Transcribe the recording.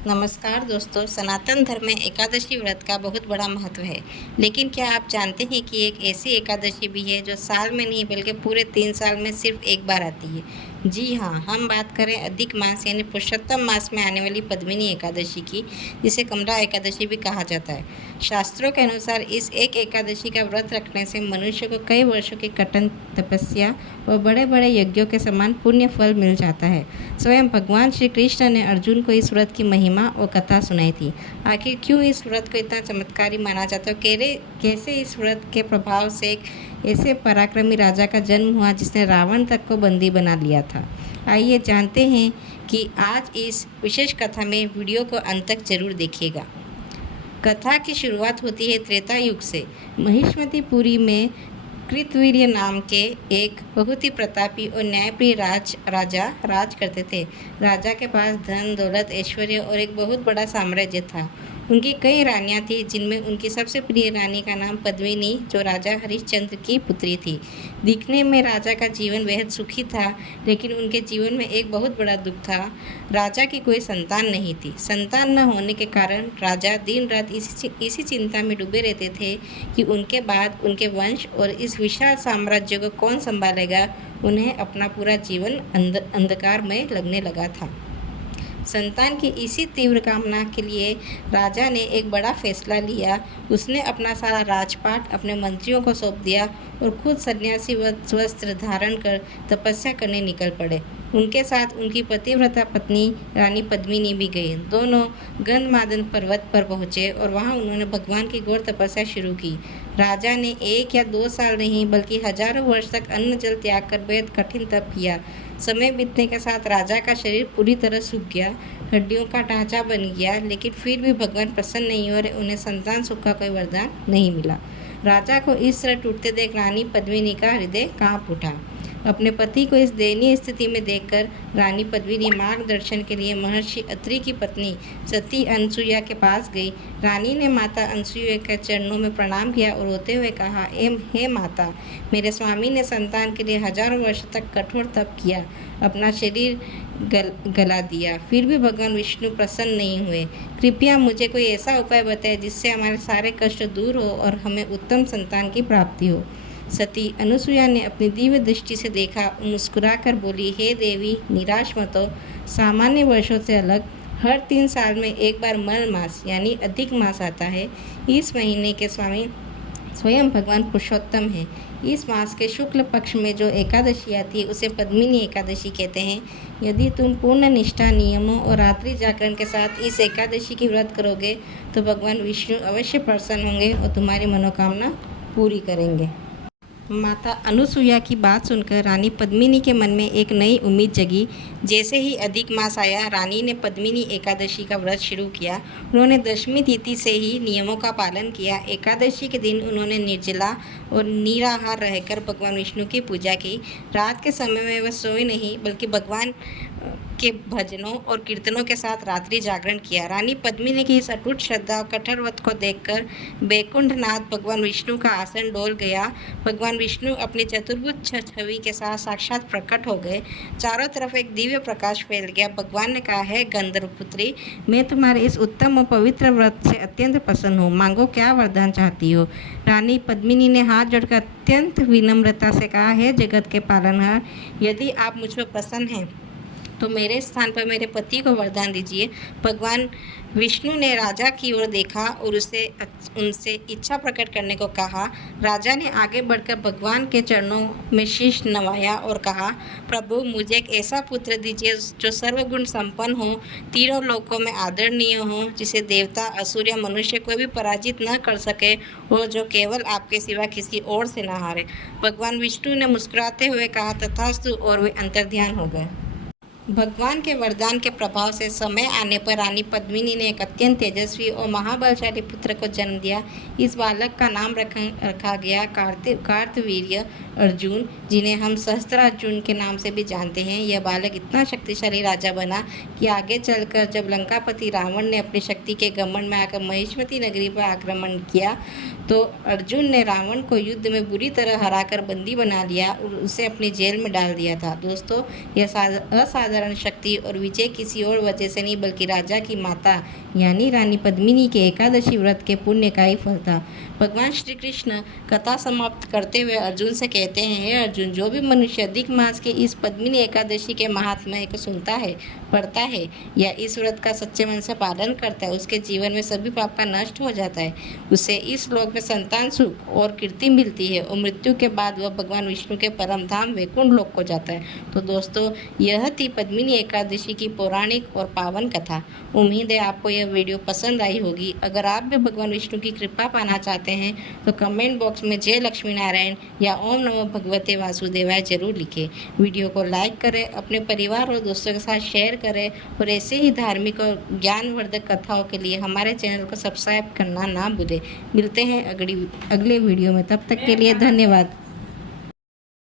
नमस्कार दोस्तों, सनातन धर्म में एकादशी व्रत का बहुत बड़ा महत्व है। लेकिन क्या आप जानते हैं कि एक ऐसी एकादशी भी है जो साल में नहीं बल्कि पूरे 3 साल में सिर्फ एक बार आती है? जी हाँ, हम बात करें अधिक मास यानी पुरुषोत्तम मास में आने वाली पद्मिनी एकादशी की, जिसे कमला एकादशी भी कहा जाता है। शास्त्रों के अनुसार इस एक एकादशी का व्रत रखने से मनुष्य को कई वर्षों की कठिन तपस्या और बड़े बड़े यज्ञों के समान पुण्य फल मिल जाता है। स्वयं भगवान श्री कृष्ण ने अर्जुन को इस व्रत की महिमा और कथा सुनाई थी। आखिर क्यों इस व्रत को इतना चमत्कारी माना जाता है? कैसे इस व्रत के प्रभाव से एक ऐसे पराक्रमी राजा का जन्म हुआ जिसने रावण तक को बंदी बना लिया था? आइए जानते हैं कि आज इस विशेष कथा में। वीडियो को अंत तक जरूर देखिएगा। कथा की शुरुआत होती है त्रेता युग से। महिष्मतिपुरी में कृतवीर्य नाम के एक बहुत ही प्रतापी और न्यायप्रिय राजा राज करते थे। राजा के पास धन दौलत ऐश्वर्य और एक बहुत बड़ा साम्राज्य था। उनकी कई रानियां थीं, जिनमें उनकी सबसे प्रिय रानी का नाम पद्मिनी, जो राजा हरिश्चंद्र की पुत्री थी। दिखने में राजा का जीवन बेहद सुखी था, लेकिन उनके जीवन में एक बहुत बड़ा दुख था। राजा की कोई संतान नहीं थी। संतान न होने के कारण राजा दिन रात इसी चिंता में डूबे रहते थे कि उनके बाद उनके वंश और इस विशाल साम्राज्य को कौन संभालेगा। उन्हें अपना पूरा जीवन अंधकार में लगने लगा था। संतान की इसी तीव्र कामना के लिए राजा ने एक बड़ा फैसला लिया। उसने अपना सारा राजपाट अपने मंत्रियों को सौंप दिया और खुद सन्यासी वस्त्र धारण कर तपस्या करने निकल पड़े। उनके साथ उनकी पतिव्रता पत्नी रानी पद्मिनी भी गई। दोनों गंधमादन पर्वत पर पहुँचे और वहाँ उन्होंने भगवान की घोर तपस्या शुरू की। राजा ने 1 या 2 साल नहीं बल्कि हजारों वर्ष तक अन्न जल त्याग कर बेहद कठिन तप किया। समय बीतने के साथ राजा का शरीर पूरी तरह सूख गया, हड्डियों का ढांचा बन गया, लेकिन फिर भी भगवान प्रसन्न नहीं हुए। उन्हें संतान सुख का कोई वरदान नहीं मिला। राजा को इस तरह टूटते देख रानी पद्मिनी का हृदय कांप उठा। अपने पति को इस दयनीय स्थिति में देखकर रानी पद्मिनी मार्गदर्शन के लिए महर्षि अत्रि की पत्नी सती अनसुईया के पास गई। रानी ने माता अनसुईया के चरणों में प्रणाम किया और रोते हुए कहा, हे माता, मेरे स्वामी ने संतान के लिए हजारों वर्ष तक कठोर तप किया, अपना शरीर गला दिया, फिर भी भगवान विष्णु प्रसन्न नहीं हुए। कृपया मुझे कोई ऐसा उपाय बताएं जिससे हमारे सारे कष्ट दूर हो और हमें उत्तम संतान की प्राप्ति हो। सती अनुसुईया ने अपनी दिव्य दृष्टि से देखा, मुस्कुराकर बोली, हे देवी, निराश मत हो। सामान्य वर्षों से अलग हर 3 साल में एक बार मल मास यानी अधिक मास आता है। इस महीने के स्वामी स्वयं भगवान पुरुषोत्तम है। इस मास के शुक्ल पक्ष में जो एकादशी आती है उसे पद्मिनी एकादशी कहते हैं। यदि तुम पूर्ण निष्ठा, नियमों और रात्रि जागरण के साथ इस एकादशी की व्रत करोगे तो भगवान विष्णु अवश्य प्रसन्न होंगे और तुम्हारी मनोकामना पूरी करेंगे। माता अनुसुईया की बात सुनकर रानी पद्मिनी के मन में एक नई उम्मीद जगी। जैसे ही अधिक मास आया, रानी ने पद्मिनी एकादशी का व्रत शुरू किया। उन्होंने दशमी तिथि से ही नियमों का पालन किया। एकादशी के दिन उन्होंने निर्जला और निराहार रहकर भगवान विष्णु की पूजा की। रात के समय में वह सोए नहीं बल्कि भगवान के भजनों और कीर्तनों के साथ रात्रि जागरण किया। रानी पद्मिनी की इस अटूट श्रद्धा और कठोर व्रत को देखकर बैकुंठनाथ भगवान विष्णु का आसन डोल गया। भगवान विष्णु अपनी चतुर्भुज छवि के साथ साक्षात प्रकट हो गए। चारों तरफ एक दिव्य प्रकाश फैल गया। भगवान ने कहा, है गंधर्व पुत्री, मैं तुम्हारे इस उत्तम और पवित्र व्रत से अत्यंत प्रसन्न हूँ। मांगो, क्या वरदान चाहती हो? रानी पद्मिनी ने हाथ जोड़कर अत्यंत विनम्रता से कहा, है जगत के पालनहार, यदि आप मुझ पर प्रसन्न हैं तो मेरे स्थान पर मेरे पति को वरदान दीजिए। भगवान विष्णु ने राजा की ओर देखा और उनसे इच्छा प्रकट करने को कहा। राजा ने आगे बढ़कर भगवान के चरणों में शीश नवाया और कहा, प्रभु, मुझे एक ऐसा पुत्र दीजिए जो सर्वगुण संपन्न हो, तीनों लोकों में आदरणीय हो, जिसे देवता, असुर या मनुष्य कोई भी पराजित न कर सके और जो केवल आपके सिवा किसी और से न हारे। भगवान विष्णु ने मुस्कुराते हुए कहा, तथास्तु, और वे अंतर्ध्यान हो गए। भगवान के वरदान के प्रभाव से समय आने पर रानी पद्मिनी ने एक अत्यंत तेजस्वी और महाबलशाली पुत्र को जन्म दिया। इस बालक का नाम रखा गया कार्तवीर्य अर्जुन, जिन्हें हम सहस्त्रार्जुन के नाम से भी जानते हैं। यह बालक इतना शक्तिशाली राजा बना कि आगे चलकर जब लंकापति रावण ने अपनी शक्ति के घमंड में आकर महिष्मती नगरी पर आक्रमण किया तो अर्जुन ने रावण को युद्ध में बुरी तरह हराकर बंदी बना लिया और उसे अपनी जेल में डाल दिया था। दोस्तों, यह असाधारण स्मरण शक्ति और विजय किसी और वजह से नहीं बल्कि राजा की माता यानी रानी पद्मिनी के एकादशी व्रत के पुण्य का ही फल था। भगवान श्री कृष्ण कथा समाप्त करते हुए अर्जुन से कहते हैं, हे अर्जुन, जो भी मनुष्य अधिक मास के इस पद्मिनी एकादशी के महात्म्य को सुनता है, पढ़ता है या इस व्रत का सच्चे मन से पालन करता है, उसके जीवन में सभी पाप का नष्ट हो जाता है। उसे इस लोक में संतान सुख और कीर्ति मिलती है और मृत्यु के बाद वह भगवान विष्णु के परम धाम वैकुंठ लोक को जाता है। तो दोस्तों, यह थी पद्मिनी एकादशी की पौराणिक और पावन कथा। उम्मीद है आपको यह वीडियो पसंद आई होगी। अगर आप भी भगवान विष्णु की कृपा पाना चाहते हैं तो कमेंट बॉक्स में जय लक्ष्मी नारायण या ओम नमो भगवते वासुदेवाय जरूर लिखें। वीडियो को लाइक करें, अपने परिवार और दोस्तों के साथ शेयर करें और ऐसे ही धार्मिक और ज्ञानवर्धक कथाओं के लिए हमारे चैनल को सब्सक्राइब करना ना भूलें। मिलते हैं अगले वीडियो में, तब तक के लिए धन्यवाद।